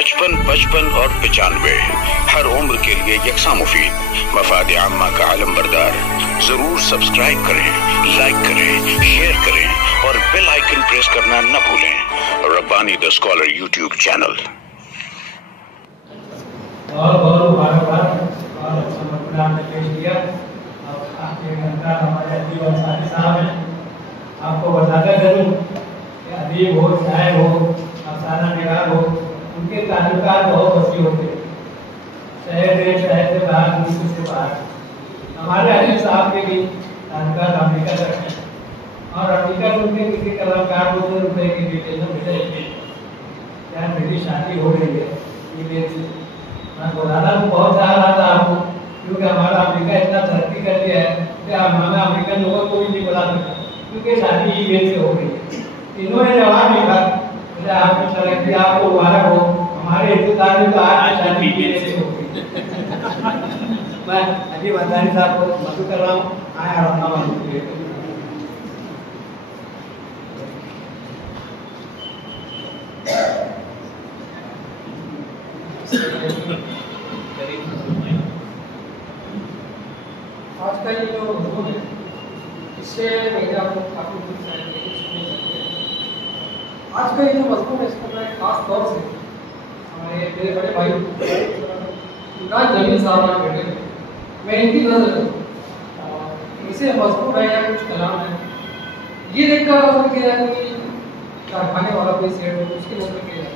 55, 55 और 95 हर उम्र के लिए यकसा मुफीद, मफाद आम्मा का आलम बरदार। जरूर सब्सक्राइब करें, लाइक करें, शेयर करें और बेल आइकन प्रेस करना न भूलें। Rabbani the scholar YouTube channel. बहुत मुबारकबाद और अच्छा मसला आपने पेश किया। और आपके घंटा हमारे अदीब और साथी साहब हैं। आपको बताता चलूँ कि अदीब हो, शायर हो, अफसाना निगार हो, उनके ताल्लुकात बहुत वसी होते हैं, शहर से बाहर, मुल्क से बाहर। हमारे अदीब साहब के भी ताल्लुकात अमेरिका तक हैं और अमेरिका से उनके किसी कलाकार को ₹2 की डिटेल मिले क्या मेरी शादी हो रही है। ईमेल से मैं बुलाना तो बहुत चाह रहा था आपको, क्योंकि हमारा अमेरिका इतना तरक्की कर लिया है कि हमारा अमेरिकन लोगों को भी नहीं बुला सकता, क्योंकि शादी ईमेल से हो रही है। इन्होंने जवाब लिखा, आपकी तरक्की आपको मुबारक हो, हमारे हिंदुस्तान में तो आज शादी ईमेल से हो गई। मैं अजीब अंसारी साहब को मदद कर रहा हूँ, आया रहा आज का ये जो मजमून है, इससे मेरे आपको काफ़ी कुछ आज का ये जो मजमून है, इसको मैं खास तौर से हमारे मेरे बड़े भाई इमरान जमील साहब ने बैठे थे, मैं इनकी नजर इसे मजमून है या कुछ कलाम है, ये देखकर अगर किया जाए कि कारखाने वाला कोई सेट हो उसकी नजर किया जाए।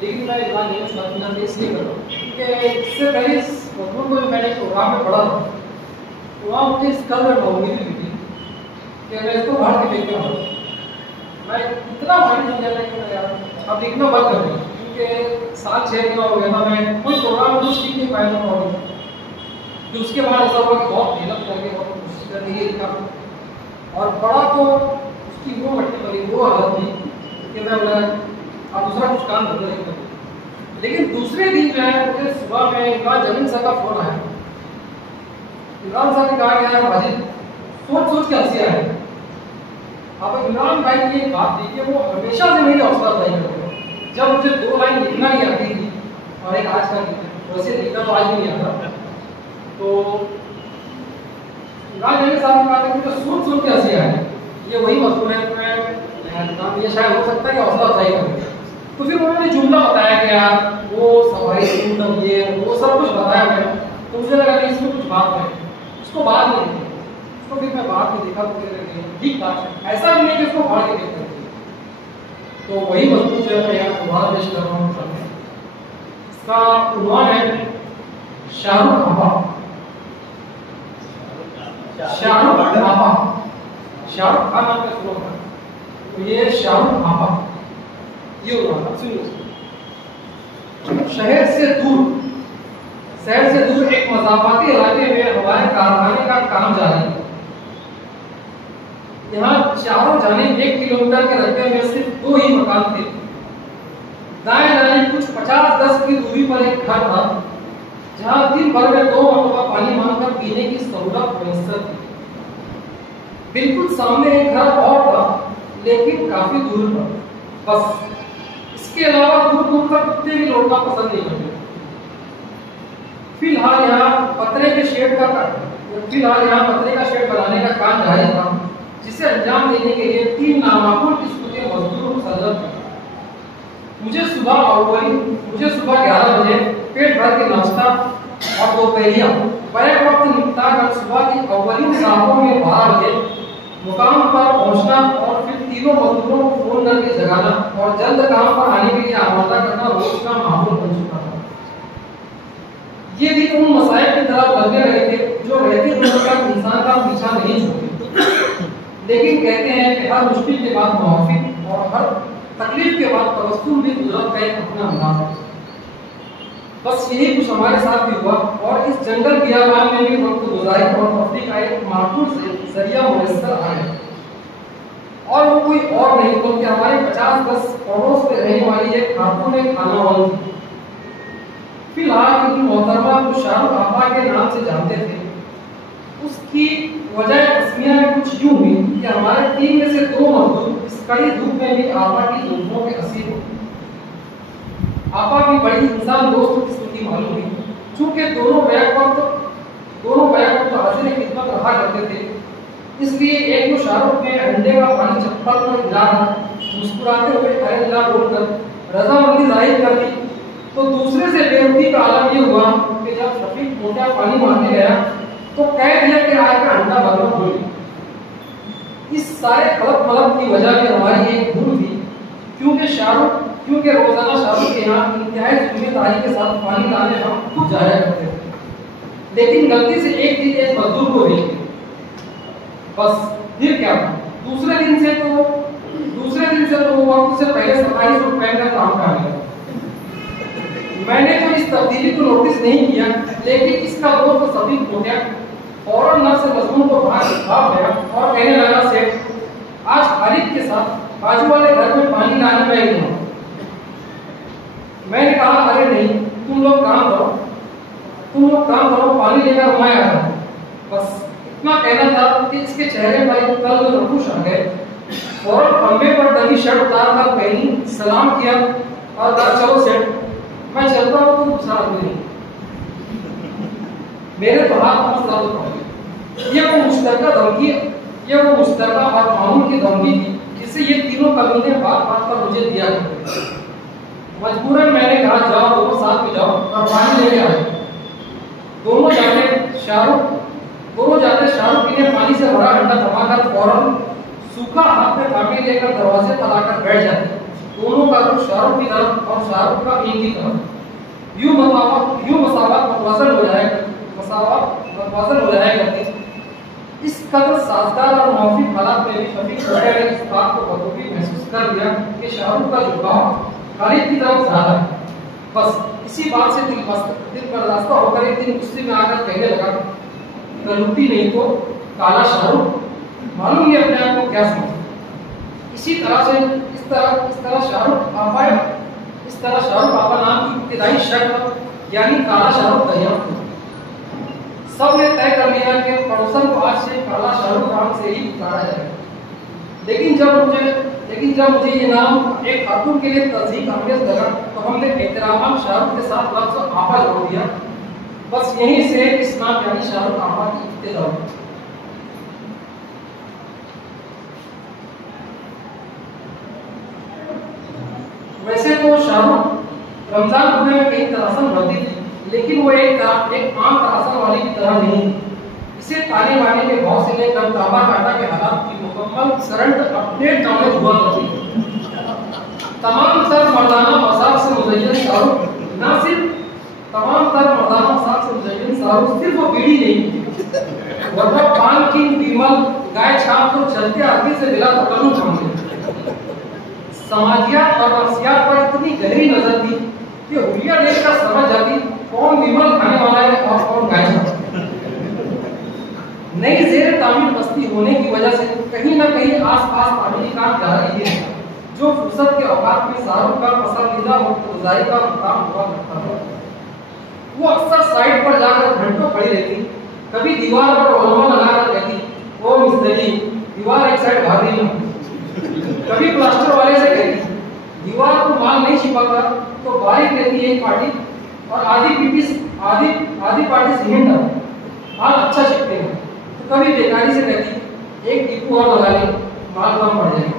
लेकिन मैं इमरान जमील साहब इसलिए कर रहा हूँ क्योंकि इससे पहले इस मजमून को मैंने प्रोग्राम में पढ़ा था, वहाँ मुझे इस कदर उम्मीद भी थी कि मैं इसको बाहर के देखने वाला, मैं इतना भारी समझा था कि यार अब लिखना बंद कर दूँ, क्योंकि साल 6 महीना हो गया था, मैं कोई प्रोग्राम कुछ सीख नहीं पाया था पढ़ने। फिर उसके बाद ऐसा हुआ कि बहुत मेहनत करके बहुत कोशिश करके ये लिखा और पढ़ा तो उसकी वो मट्टी पड़ी, वो हालत थी कि मैं बोला अब दूसरा कुछ काम धंधा नहीं करूँ। लेकिन दूसरे दिन जो है मुझे सुबह में इमरान जमील साहब का फोन आया। इमरान साहब ने कहा कि यार वाजिद सोच सोच के हंसी आए। अब इमरान भाई की एक बात थी कि वो हमेशा से मेरी हौसला अफजाई करते हैं। जब मुझे 2 लाइन लिखना नहीं आती थी और एक आज का वैसे लिखना तो आज भी नहीं आता, तो इमरान जमील साहब ने कहा कि मुझे सोच सोच के हंसी आए, ये वही मजबूर है तो मैं ये शायद हो सकता है कि हौसला अफजाई करें। तो फिर उन्होंने जुमला बताया कि यार वो सफाई मतलब ये वो सब कुछ बताया मैंने, तो मुझे लगा कि इसमें कुछ बात है, उसको बाद में देखी। उसको फिर मैं बाद में देखा तो ठीक था, ऐसा भी नहीं कि उसको पढ़ के देखते। तो वही मजबूत जो है मैं यहाँ दोबारा पेश कर रहा हूँ। इसका उन्वान है शाहरुख आपा। शाहरुख आपा, शाहरुख खान नाम का शुरू होगा, तो ये शाहरुख आपा ये उन्वान सुनिए। शहर से दूर एक मज़ाफ़ाती इलाके में हमारे कारखाने का काम जारी है। यहाँ चारों जानिब 1 किलोमीटर के रकबे में सिर्फ 2 ही मकान थे। दाएं दाएं कुछ 50-10 की दूरी पर एक घर था, जहाँ दिन भर में 2 मरतबा पानी मांगकर पीने की सहूलत मुयस्सर थी। बिल्कुल सामने एक घर और था, लेकिन काफी दूर पर। बस इसके अलावा दूर दूर तक कुत्ते भी लौटना पसंद नहीं करते। फिलहाल यहाँ पतरे का शेड बनाने का काम जारी था, जिसे अंजाम देने के लिए 3 नामाकुल किस्म के मजदूरों को सर्जन किया। मुझे सुबह 11 बजे पेट भर के नाश्ता और दोपहरिया बैक वक्त निपटा कर सुबह की अव्वलीन साहों में 12 बजे मुकाम पर पहुंचना और फिर तीनों मजदूरों को फोन करके जगाना और जल्द काम पर आने के लिए आमादा करना रोज का माहौल बन चुका था। ये दिन उन मसाइल की तरफ लगने लगे थे जो रहते हुए तक इंसान का पीछा नहीं छोड़ते। लेकिन कहते हैं कि हर मुश्किल के बाद मुआफिक और हर तकलीफ के बाद तबस्सुम भी गुजरत का एक अपना अंदाज। बस यही कुछ हमारे साथ भी हुआ और इस जंगल बियाबान में भी वक्त गुजारे और तफरीह का एक माकूल जरिया मुयस्सर आ गया। और वो कोई और नहीं बल्कि हमारे 50-10 पड़ोस में रहने वाली एक खातून खानावान थी। फिलहाल उनकी मोहतरमा को शाहरुख आपा के नाम से जानते थे। उसकी वजह तस्मिया में कुछ यूं हुई कि हमारे टीम में से 2 मजदूर इस कड़ी धूप में भी आपा की जुल्फों के असीर हो। आपा भी बड़ी इंसान दोस्त की स्थिति मालूम हुई। चूंकि दोनों बैक वक्त तो हाजिर खिदमत रहा करते थे, इसलिए एक तो शाहरुख ने अंडे का पानी चप्पल पर गिरा मुस्कुराते हुए अल्लाह बोलकर रजामंदी जाहिर कर दी, तो दूसरे से बेरुखी का आलम ये हुआ कि जब शफीक मोटा पानी मारने गया तो कह दिया कि आज का अंडा भरना भूल। इस सारे खलत मलत की वजह भी हमारी एक भूल थी, क्योंकि रोजाना शाहरुख के यहाँ इंतहाई जिम्मेदारी के साथ पानी लाने हम खुद जाया करते थे, लेकिन गलती से एक दिन एक मजदूर को देख लिया, बस फिर क्या था। दूसरे दिन से तो वो वक्त से पहले सफाई सूट पहनकर काम कर लिया। मैंने तो इस तब्दीली को नोटिस नहीं किया, लेकिन इसका दोस्त तो सभी हो गया। फौरन नर्स मजदूर को बाहर भाग गया और कहने लगा, सेठ आज खालिद के साथ बाजू वाले घर में पानी लाने में ही हूँ। मैंने कहा, अरे नहीं, तुम लोग काम करो, पानी लेकर मैं आ रहा हूँ। बस इतना कहना था कि इसके चेहरे पर कल रंगूश आ गए। फौरन खंबे पर डली शर्ट उतार कर पहनी, सलाम किया और कहा, चलो सेठ मैं चलता हूँ, तुम दूसरा आदमी नहीं। मेरे तो हाथ में सलाम पड़ गए। ये वो मुश्तरका और मामूल की धमकी थी जिसे ये तीनों कमीने बात पर मुझे दिया करते। मजबूरन मैंने कहा, जाओ दोनों साथ में जाओ और पानी लेके आओ। दोनों जाते शाहरुख ने पानी से भरा अंडा थमाकर फौरन सूखा हाथ में थामे लेकर दरवाजे पर आकर बैठ जाते। दोनों का रुख शाहरुख की तरफ और शाहरुख का इनकी तरफ। यूं मसावत मतवाजन हो जाया करती। इस कदर साजगार और मौफिक हालात में भी शफीक ने इस बात को बखूबी महसूस कर लिया कि शाहरुख का झुकाव खालिद की तरफ ज्यादा है। बस इसी बात से दिल बर्दाश्त होकर एक दिन गुस्से में आकर कहने लगा, गलती नहीं तो काला शाहरुख, मालूम नहीं अपने आप को क्या समझ। इस तरह शाहरुख आपा नाम की इब्तिदाई शक्ल यानी काला शाहरुख दरियाफ्त हुई। सब ने तय कर लिया कि पड़ोसन को आज से काला शाहरुख नाम से ही पुकारा जाएगा। लेकिन जब मुझे ये नाम एक खातून के लिए तज़हीक अहमियत लगा तो हमने एहतराम शाहरुख के साथ लफ्ज़ आपा जोड़ दिया। बस यहीं से इस नाम यानी शाहरुख आपा की इब्तिदा हुई। वैसे तो शाहरुख रमजान पूरे में कई तरासन भरती थी, लेकिन वो एक आम तरासन वाली की तरह नहीं। इसे ताने बाने के भाव से लेकर ताबा काटा के हालात की मुकम्मल करंट अपडेट नॉलेज हुआ करती थी। तमाम तर मर्दाना मसाक से मुज़य्यन शाहरुख सिर्फ वो बीड़ी नहीं, वरना पान की बीमल गाय छाप तो चलते आदमी से मिला तो करूँ समझे। समाजियात और नफ्सियात पर इतनी गहरी नजर थी कि हुलिया देखकर समझ जाती कौन विमल खाने वाला है और कौन गाय छाप। नई जेर तामीर बस्ती होने की वजह से कहीं ना कहीं आसपास तामीरी काम जारी है, जो फुर्सत के औकात में शाहरुख का पसंदीदा गुजारी का काम हुआ करता था। वो अक्सर साइड पर जाकर घंटों खड़ी रहती, कभी दीवार पर रोलमा लगाकर कहती, ओ मिस्त्री दीवार एक साइड भाग रही है। कभी प्लास्टर वाले से कहती, दीवार को माल नहीं छिपाता तो बारीक रहती एक पार्टी और आधी पार्टी सीमेंट डालती, माल अच्छा छिपते हैं। तो कभी बेकारी से कहती, एक टीपू और लगा ले, माल कम पड़ जाएगा।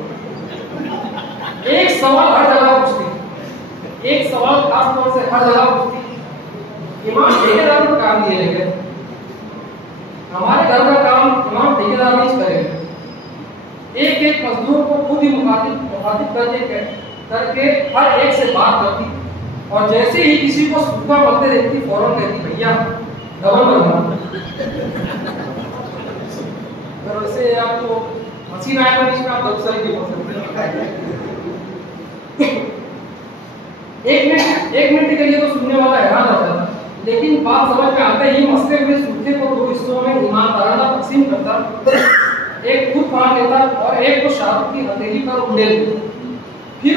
एक सवाल हर जगह पूछती, एक सवाल खास तौर से हर जगह पूछती, इमाम ठेकेदार को काम दिए गए, हमारे घर का काम इमाम ठेकेदार नहीं करेगा। एक एक मजदूर को खुद ही मुखातिब करके हर एक से बात करती, और जैसे ही किसी को सूखा बनते देखती फौरन कहती, भैया डबल बनना। तो वैसे आपको हंसी ना आए तो इसमें आप दबसरी भी बोल सकते हैं। एक मिनट के लिए तो सुनने वाला हैरान रह जाता, लेकिन बात समझ में आते ही मसले हुए सूखे को दो हिस्सों में ईमानदाराना तकसीम करता, एक खुद फाड़ लेता और एक को शाहरुख की हथेली पर उंडेल देता। फिर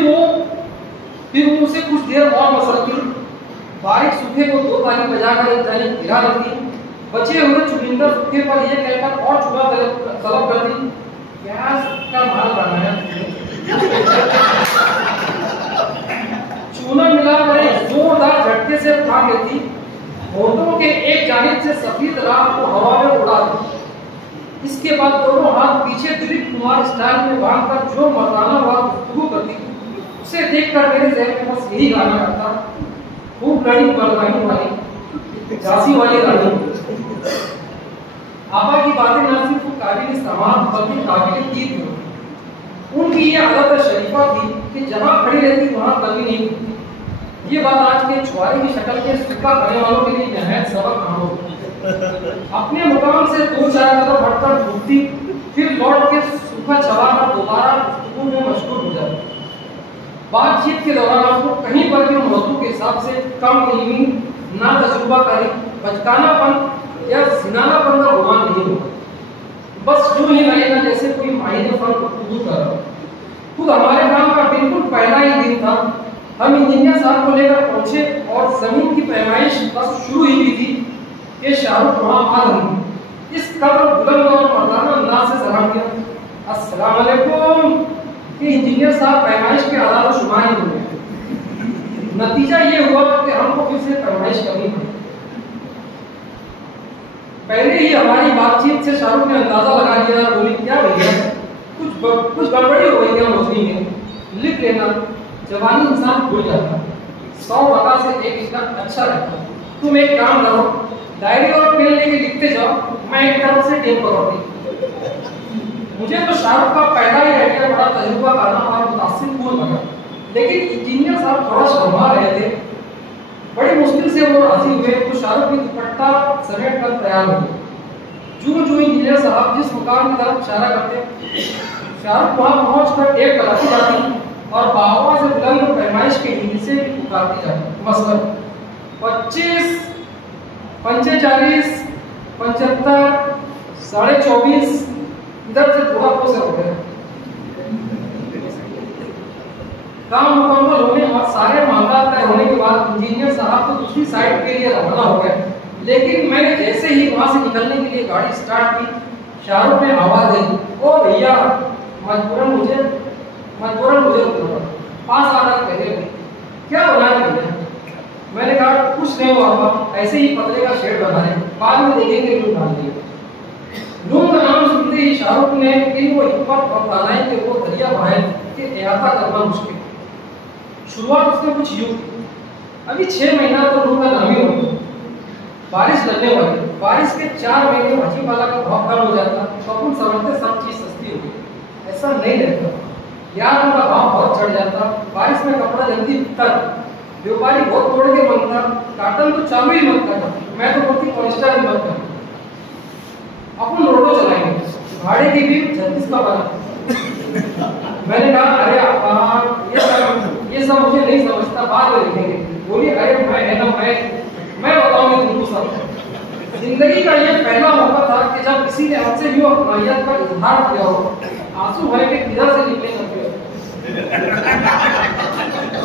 वो उसे कुछ देर और मसलती, बारीक सूखे को दो ताली बजाकर एक ताली गिरा देती, बचे हुए चुनिंदा सूखे पर यह कहकर और चूल्हा तलब करती, गैस का माल बनाया, चूना मिलाकर एक जोरदार झटके से उठा लेती, होठों के एक जानिब से सफेद राख को हवा में उड़ा दी। इसके बाद दोनों हाथ पीछे दिलीप कुमार स्टाइल में बांधकर जो मर्दाना हुआ गुफ्तगू करती, उसे देखकर मेरे ज़हन में बस यही गाना आता, खूब लड़ी बलवानी वाली झांसी वाली रानी। आपा की बातें न सिर्फ काबिल इस्तेमाल बल्कि काबिल कीद थी। उनकी ये आदत शरीफा थी कि जहां खड़ी रहती वहां कभी नहीं थी। ये बात आज के छुआरे की शक्ल के सूखा करने वालों के लिए नहायत सबक हो। अपने मुकाम से 2-4 कदम हटकर घूमती, फिर लौट के सूखा चबाकर दोबारा गुफ्तगू में मशगूल हो जाती। बातचीत के दौरान आपको कहीं पर भी मौजू के हिसाब से कम इल्मी, ना तजुर्बाकारी, बचकानापन या सिनानापन का गुमान नहीं होगा। बस यूं ही लगेगा जैसे कोई मायने पर गुफ्तगू कर रहा हो। खुद हमारे काम का बिल्कुल पहला ही दिन था। हम इंजीनियर साहब को लेकर पहुंचे और जमीन की पैमाइश बस शुरू ही हुई थी कि शाहरुख वहां आ रहे। इस कदर बुलंद और मर्दाना अंदाज से सलाम किया, अस्सलाम वालेकुम, कि इंजीनियर साहब पैमाइश के आधार पर शुमार ही हो गए। नतीजा ये हुआ कि हमको फिर से पैमाइश करनी पड़ी। पहले ही हमारी बातचीत से शाहरुख ने अंदाजा लगा लिया, बोली क्या भैया कुछ गड़बड़ी हो गई क्या मछली में, लिख लेना, जवानी इंसान भूल जाता, 100 वजह से एक इसका अच्छा रहता। तुम एक काम करो, डायरी और पेन लेके लिखते जाओ, मैं एक तरफ से टेप करूंगी। मुझे तो शाहरुख का पहला ही आइडिया बड़ा तजुर्बा करना और मुतासिरपूर्ण लगा, लेकिन इंजीनियर साहब थोड़ा शर्मा रहे थे। बड़ी मुश्किल से वो राजी हुए तो शाहरुख की दुपट्टा समेट कर तैयार हो गए। जो इंजीनियर साहब जिस मुकाम की तरफ इशारा करते, शाहरुख वहां पहुंचकर एक गलाती जाती और बाबा से बुलंद पैमाइश के हिंदी से पुकारती जाती, मसलन 25, 45, 75, 24.5, इधर से थोड़ा क्लोजर हो गया। काम मुकम्मल होने और सारे मामला तय होने के बाद इंजीनियर साहब तो दूसरी साइड के लिए रवाना हो गए, लेकिन मैंने जैसे ही वहां से निकलने के लिए गाड़ी स्टार्ट की, शाहरुख ने आवाज दी, ओ भैया मजबूरन मुझे पास आकर कहे क्या बना है भैया। मैंने कहा कुछ नहीं हुआ, ऐसे ही पतले का शेड बना है, बाद में देखेंगे क्यों डाल दिया। नूर का नाम सुनते ही शाहरुख ने वो हिम्मत और तानाई के वो दरिया बहाए कि इहाता करना मुश्किल। शुरुआत उसने कुछ यूं की, अभी 6 महीना तो नूर का नाम ही होगा, बारिश लगने वाली, बारिश के 4 महीने भाजी वाला का भाव कम हो जाता तो अपन समझते सब चीज सस्ती होगी। ऐसा नहीं रहता, यार उनका भाव बहुत चढ़ जाता, बारिश में कपड़ा जल्दी बिकता, व्यापारी बहुत तोड़ के बनता, काटन तो चालू ही मत करना, मैं तो बोलती पॉलिस्टर ही मत करना, अपन रोडो चलाएंगे, भाड़े की भी 36 का बना। मैंने कहा अरे आप ये सब मुझे नहीं समझता, बाद में लिखेंगे। बोली अरे मैं है ना, मैं बताऊंगी तुमको सब। जिंदगी का ये पहला मौका था कि जब किसी ने हमसे यूं अपनाइयत का इजहार किया हो, आंसू भर के किधर से निकले सकते।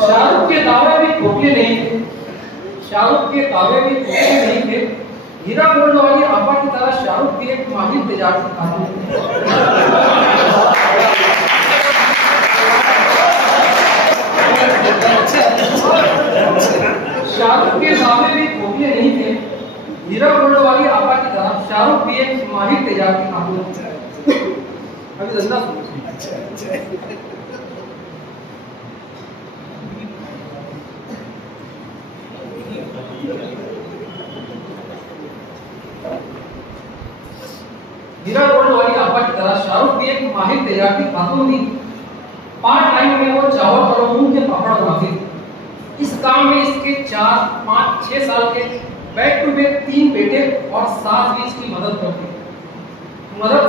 शाहरुख के दावे भी खोखले नहीं थे, शाहरुख के दावे भी खोखले नहीं थे। हीरा गोल्ड वाली आपा की तरह शाहरुख भी एक माहिर तजारती खातून थे। शाहरुख के दावे भी खोखले नहीं थे, हीरा गोल्ड वाली आपा की तरह शाहरुख भी एक माहिर तजारती खातून थे। अभी धंधा हीरा गोल्ड वाली आपा की तरह शाहरुख भी एक माहिर तजारती खातून थी। पार्ट टाइम में वो चावल और मूंग के पापड़ बनाती थी। इस काम में इसके 4, 5, 6 साल के बैक टू बैक 3 बेटे और 7 भी इसकी मदद करते। मदद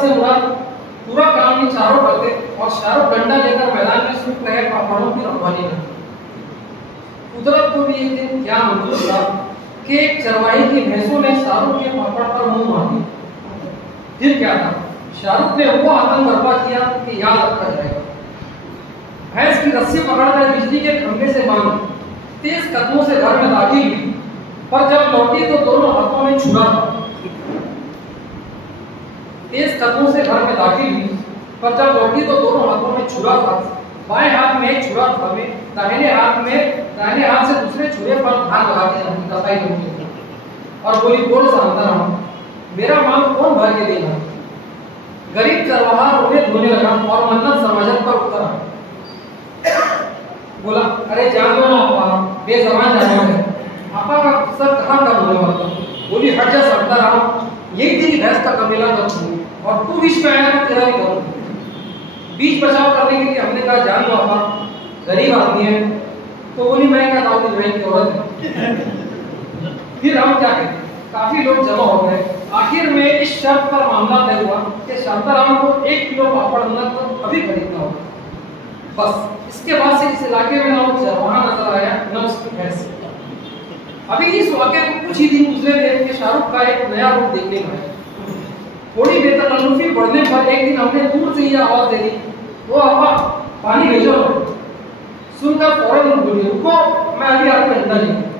से मुराद पूरा काम ये चारों करते और शाहरुख डंडा लेकर मैदान में सूख रहे पापड़ों की रखवाली करते। कुदरत को भी एक दिन क्या मंजूर था कि एक चरवाही की भैंसों ने शाहरुख के पापड़ पर मुंह मार दिया। फिर क्या था, शाहरुख ने वो आतंक बर्पा किया कि याद रखा जाएगा। भैंस की रस्सी पकड़कर बिजली के खंभे से बांधी तेज कदमों से घर में दाखिल हुई, पर जब लौटी तो दोनों हाथों में छुरा था। तेज कदमों से घर में दाखिल हुई, पर जब लौटी तो दोनों हाथों में छुरा था। बाएं हाथ में एक छुरा थामे, दाहिने हाथ से दूसरे छुरे पर धार लगाते हैं कसाई लोग और बोली बोल सांता रहा, मेरा माल कौन भर के देगा। गरीब चरवाहा रोने धोने लगा और मन्नत समाजत पर उतरा। बोला अरे जान दो ना बेजबान जानवर है, आपा का सर कहाँ का बोले वाला। बोली हट जा सकता रहा, यही तेरी भैंस का कमेला कर दूँ और तू बीच में आया तो तेरा भी करूँ। बीच बचाव करने के लिए हमने कहा जान लो आपा गरीब आदमी है। तो बोली मैं क्या दाऊदी बहन की औरत है। फिर हम क्या करें, काफी लोग जमा हो गए। आखिर में इस शर्त पर मामला तय हुआ कि शांताराम को 1 किलो पापड़ नमक तो अभी खरीदना होगा। बस इसके बाद से इस इलाके में ना वो चरवाहा नजर आया न उसकी भैंस। अभी इस वाक़े को कुछ ही दिन गुजरे थे कि शाहरुख का एक नया रूप देखने को आया। थोड़ी बेतकल्लुफी बढ़ने पर एक दिन हमने दूर से ये आवाज दे दी, वो आपा पानी भेजो। सुनकर फौरन बोली रुको मैं अभी आपको अंडा लेंगे।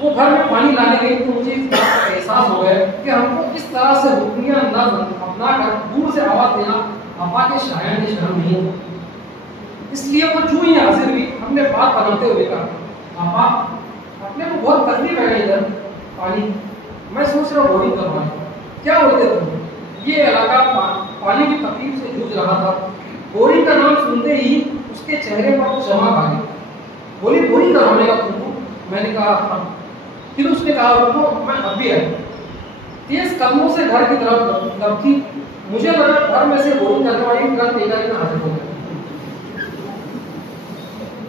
वो घर में पानी लाने गई तो मुझे इस बात का एहसास हो गया कि हमको इस तरह से रुकनिया अंदाज अपना कर दूर से आवाज देना आपा के शायर की शर्म नहीं है। इसलिए वो जो ही हाजिर हुई हमने बात बनाते हुए कहा आपा अपने को बहुत तकलीफ है इधर पानी, मैं सोच रहा हूँ बोरिंग करवाने। क्या बोलते तुम? ये इलाका पानी की तकलीफ से जूझ रहा था। बोरिंग का नाम सुनते ही उसके चेहरे पर चमक आ गई। बोली बोरिंग करवाने का तुमको? मैंने कहा हाँ। फिर उसने कहा रुको मैं अब भी आया। तेज कदमों से घर की तरफ दबकी। मुझे लगा घर में से बोरिंग करने वाली ट्रक लेकर में हाजिर हो गया,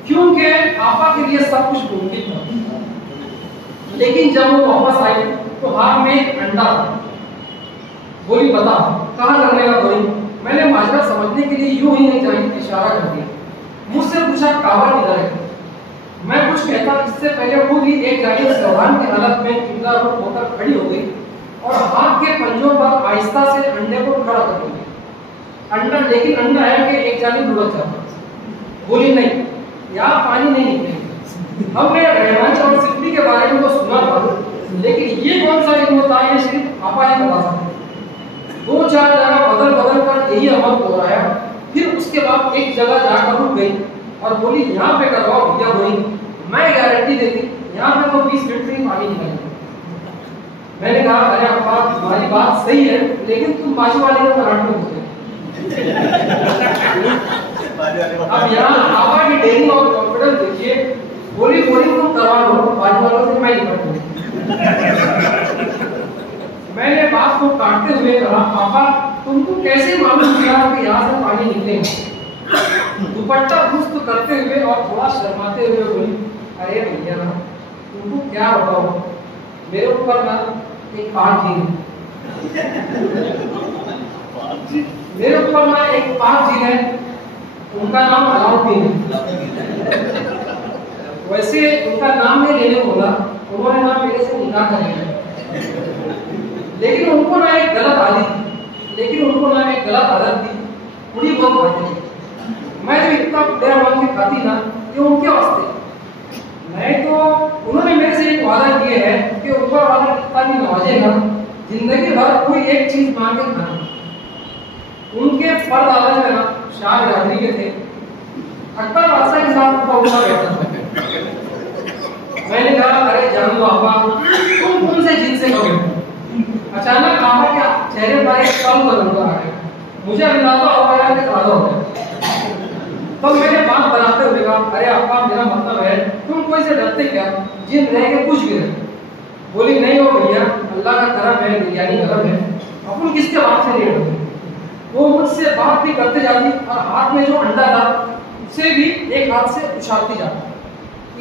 क्योंकि आपा के लिए सब कुछ मुमकिन था। लेकिन जब वो वापस आई तो हाथ में एक अंडा था। बोली बता कहाँ करने का बोरिंग? मैंने माजरा समझने के लिए यूं ही नहीं जाने इशारा कर दिया। मुझसे पूछा काबा किधर है? मैं कुछ कहता इससे पहले खुद ही एक जानिब सवान की हालत में किबला रुख होकर खड़ी हो गई और हाथ के पंजों पर आहिस्ता से अंडे को खड़ा कर दिया। अंडा लेकिन अंडा है कि एक जानिब लुढ़क जाता। बोली नहीं यहाँ पानी नहीं निकलेगा। हमने रहमान और सिद्धि के बारे में तो सुना था, लेकिन ये कौन सा इल्म होता है सिर्फ आपा ही बता सकते। 2-4 जगह बदल कर यही अमल दोहराया। फिर उसके बाद एक जगह जाकर रुक गई और बोली यहाँ पे करवाओ भैया बोरिंग, मैं गारंटी देती यहाँ पे तो 20 मिनट में ही पानी निकलेगा। मैंने कहा अरे आपा तुम्हारी बात सही है, लेकिन तुम बाजू वाले को कराट में घुसे। अब यहाँ आपा की डेयरिंग और कॉन्फिडेंस देखिए। बोली बोरिंग तुम करवा लो, बाजू वालों से मैं निपटूंगी। मैंने बात को काटते हुए कहा पापा तुमको कैसे मालूम किया कि यहाँ से पानी निकलेगा? दुपट्टा दुस्त करते हुए और थोड़ा शर्माते हुए बोली अरे भैया ना तुमको क्या बताओ, मेरे ऊपर ना एक पाक जी है, उनका नाम अलाउद्दीन है। वैसे उनका नाम नहीं लेने को बोला, उन्होंने ना मेरे से निकाह कर लिया। लेकिन उनको ना एक गलत आदत थी, पूरी बहुत खाती थी। मैं तो इतना बुरा मान के खाती ना कि उनके वास्ते। नहीं तो उन्होंने मेरे से एक वादा किया है कि ऊपर वाला कितना भी नवाजेगा, जिंदगी भर कोई एक चीज मांग के खाना। उनके परदादा जो है ना शाह बिरादरी के थे, अकबर बादशाह के साथ उनका उठा बैठा था। मैंने कहा अरे जान लो आपा तुम कौन से जिन से कहोगे? अचानक आपा के चेहरे पर एक पल बदल आ गया। मुझे अंदाजा हो गया कि ज्यादा हो गया। तो मैंने बात बनाते हुए कहा अरे आपा मेरा मतलब है तुम कोई से डरते क्या, जिन रह के कुछ भी रहे। बोली नहीं हो भैया अल्लाह का करम है, बिरयानी गरम है, अपन किसके बात से नहीं डरते। वो मुझसे बात भी करते जाती और हाथ में जो अंडा था उसे भी एक हाथ से उछालती जाती।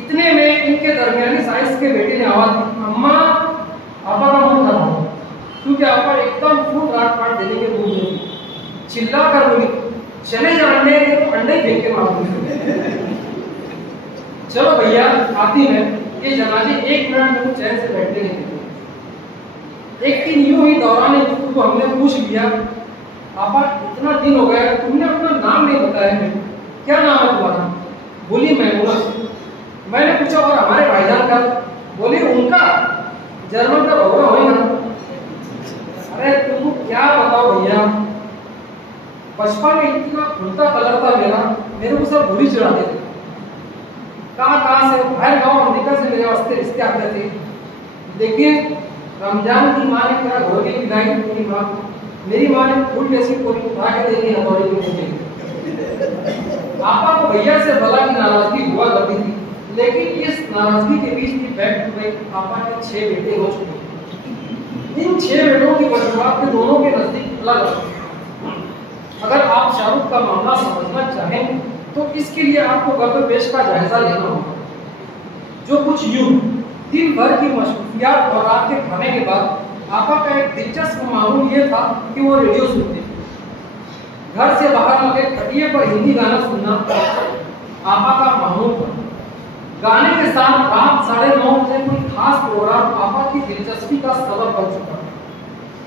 इतने में इनके दरमियानी साइंस के बेटे ने आवाज दी अम्मा आपा का मुंह खराब हो, क्योंकि आपा एकदम फूट रात काट देने के मूड में थी। चिल्ला कर बोली चले जा अंडे तो अंडे फेंक के मार दूंगी। चलो भैया आती है, ये जनाजे 1 मिनट में चैन से बैठने नहीं देते। एक दिन यूं ही दौरान गुफ्तगू हमने पूछ लिया आपा इतना दिन हो गया तुमने अपना नाम नहीं बताया है, क्या नाम है तुम्हारा? बोली मैमूना। मैंने पूछा और हमारे भाईजान का? बोली उनका जर्मन का भगवा होगा। अरे तुमको क्या बताओ भैया, बचपन में इतना खुलता कलर था मेरा, मेरे को सब भूरी चढ़ाते थे। कहाँ से बाहर गाँव अमेरिका से मेरे वास्ते रिश्ते आते थे। लेकिन रमजान की माँ ने मेरा घर की विदाई मेरी माँ, मेरी माँ ने फूल जैसी कोई उठा के देनी हमारी मुझे। आपा को भैया से भला की नाराजगी हुआ करती थी, लेकिन इस नाराजगी के बीच भी बैठ हुए आपा के 6 बेटे हो चुके। इन 6 बेटों की वजूहत के दोनों के नजदीक अलग अलग। अगर आप शाहरुख का मामला समझना चाहें तो इसके लिए आपको गर्भ पेश का जायजा लेना होगा। जो कुछ यूं दिन भर की मशरूफियात और रात के खाने के बाद आपा का एक दिलचस्प मामूल ये था कि वो रेडियो सुनते। घर से बाहर लगे खटिए पर हिंदी गाना सुनना आपा का मामूल था। गाने के साथ रात 9:30 बजे कोई खास प्रोग्राम आपा की दिलचस्पी का सबब बन चुका,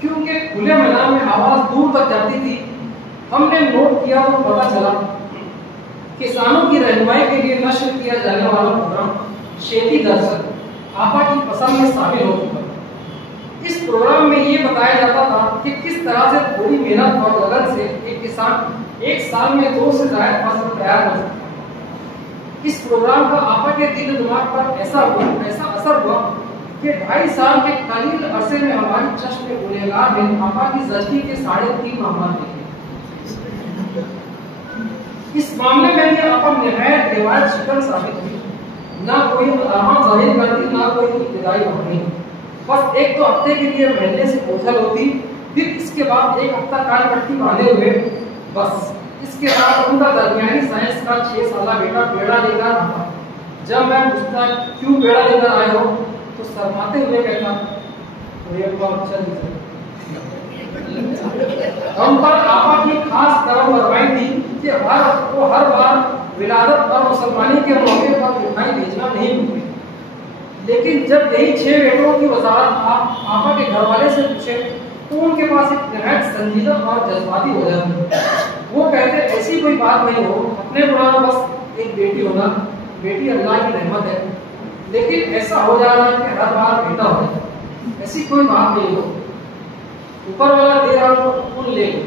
क्योंकि खुले मैदान में आवाज दूर तक जाती थी। हमने नोट किया तो पता चला किसानों की रहनुमाई के लिए नश्र किया जाने वाला प्रोग्राम शेती दर्शन आपा की पसंद में शामिल हो चुका। इस प्रोग्राम में ये बताया जाता था कि किस तरह से थोड़ी मेहनत और लगन से एक किसान एक साल में 2 से ज्यादा फसल तैयार कर सकता है। इस प्रोग्राम का आपा के दिल दिमाग पर ऐसा असर हुआ कि 2.5 साल के कलील अरसे में हमारी चश्म गुनहगार ने आपा की ज़िंदगी के 3.5 मामला देखे। इस मामले में भी आपा निहायत रिवायत शिकन साबित हुई। ना कोई अलामत जाहिर करती, ना कोई इब्तिदाई वार्निंग। बस एक तो हफ्ते के लिए महीने से ओझल होती, फिर इसके बाद 1 हफ्ता कान पट्टी बांधे हुए। बस इसके बाद उनका दरमियानी साइंस का 6 साला बेटा पेड़ा लेकर आता। जब मैं पूछता क्यों पेड़ा लेकर आए हो तो शर्माते हुए कहता हम पर आपा की खास तरह फरमाई थी कि हर बार विलादत और मुसलमानी के मौके पर मिठाई भेजना नहीं भूले। लेकिन जब यही 6 बेटों की वजारत आप आपा के घर वाले से पूछे तो उनके पास एक निहायत संजीदा और जज्बाती हो जाती। वो कहते ऐसी कोई बात नहीं हो, अपने पुराना बस एक बेटी होना, बेटी अल्लाह की रहमत है, लेकिन ऐसा हो जा रहा है कि हर बार बेटा हो जाए, ऐसी कोई बात नहीं हो, ऊपर वाला दे रहा हो तो ले लो।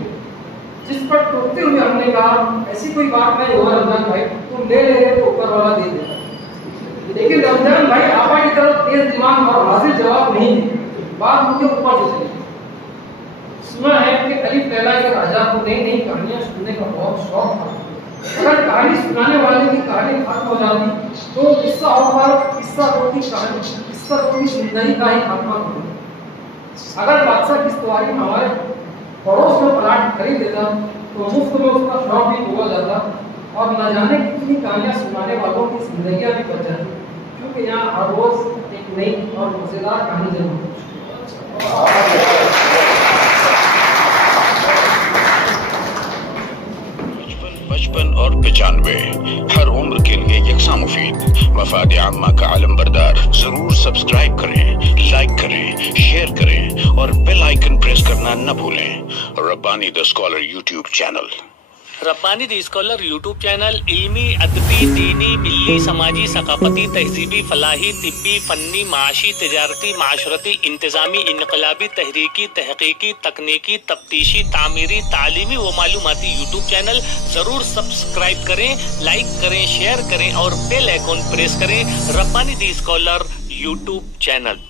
जिस पर टूटते हुए हमने कहा ऐसी कोई बात नहीं होगा रमजान भाई, तुम ले रहे तो ऊपर वाला दे देगा। लेकिन रमजान भाई आपा की तरफ तेज दिमाग और हाजिर जवाब नहीं थे, बात उनके ऊपर से चली। सुना है कि अली लैला के राजा को नई नई कहानियां सुनने का बहुत शौक था। अगर कहानी सुनाने वाले की कहानी खत्म हो जाती तो किस्सा की जिंदगी का ही खात्मा होता। अगर बादशाह किश्तवारी हमारे पड़ोस में प्लाट खरीद देता तो मुफ्त में उसका शौक भी पूरा जाता और न जाने कितनी कहानियां सुनाने वालों की जिंदगियां भी बच जाती, क्योंकि यहाँ हर रोज एक नई और मजेदार कहानी जरूर। बचपन और 95 हर उम्र के लिए यकसा मुफीद। मफाद आम्मा का आलम बरदार। जरूर सब्सक्राइब करें, लाइक करें, शेयर करें और बेल आइकन प्रेस करना न भूलें। Rabbani the scholar YouTube channel. Rabbani the scholar YouTube channel इल्मी, अदबी, दीनी, मिल्ली, समाजी, सकाफती, तहजीबी, फलाही, तिब्बी, फन्नी, माशी, तिजारती, माशरती, इंतजामी, इनकलाबी, तहरीकी, तहकीकी, तकनीकी, तफ्तीशी, तामीरी, तालीमी व मालूमाती यूट्यूब चैनल जरूर सब्सक्राइब करें, लाइक करें, शेयर करें और बेल आइकन प्रेस करें। Rabbani the scholar YouTube channel.